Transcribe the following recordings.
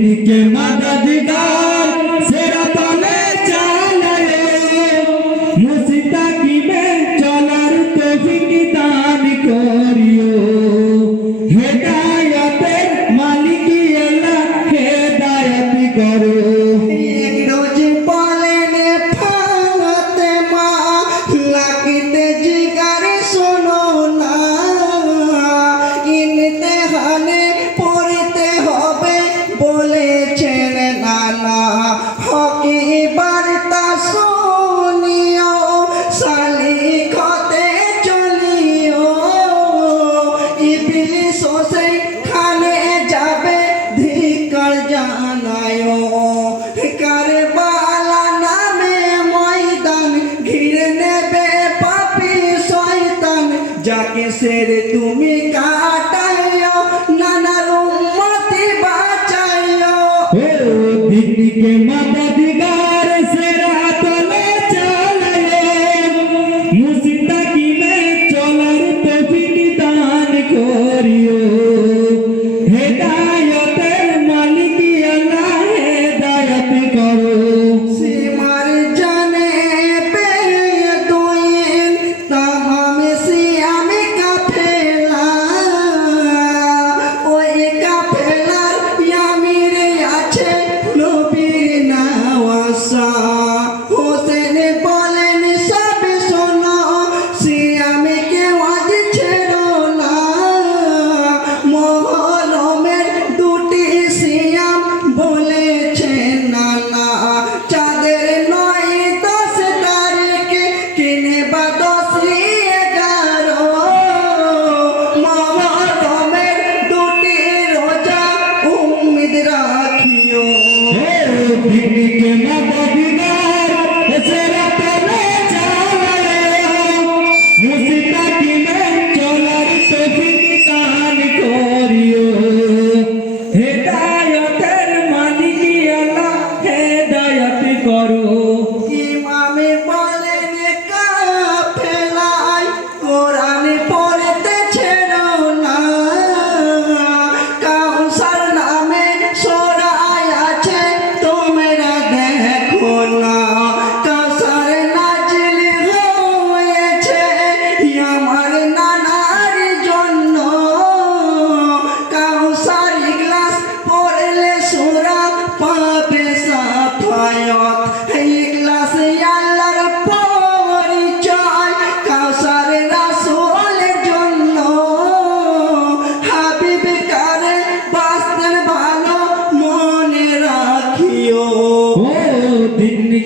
Dedicate. জানায় কারে ময়দান, ঘিরে নেবে পাপি শয়তান। যাকে তুমি কাটায় নানার উন্মতি বাঁচায় দিদিকে মাতা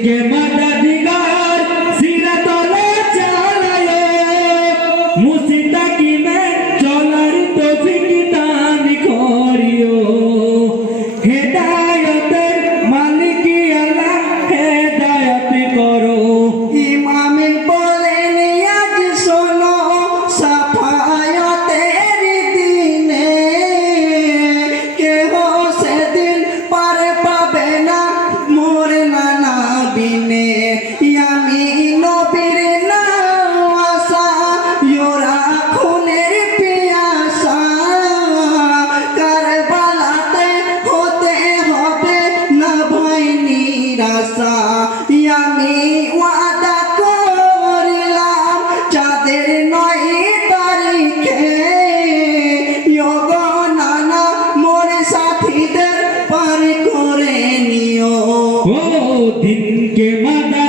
que mata digar si la tola chala yo নিও। ও দিনকে মাদা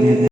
yeah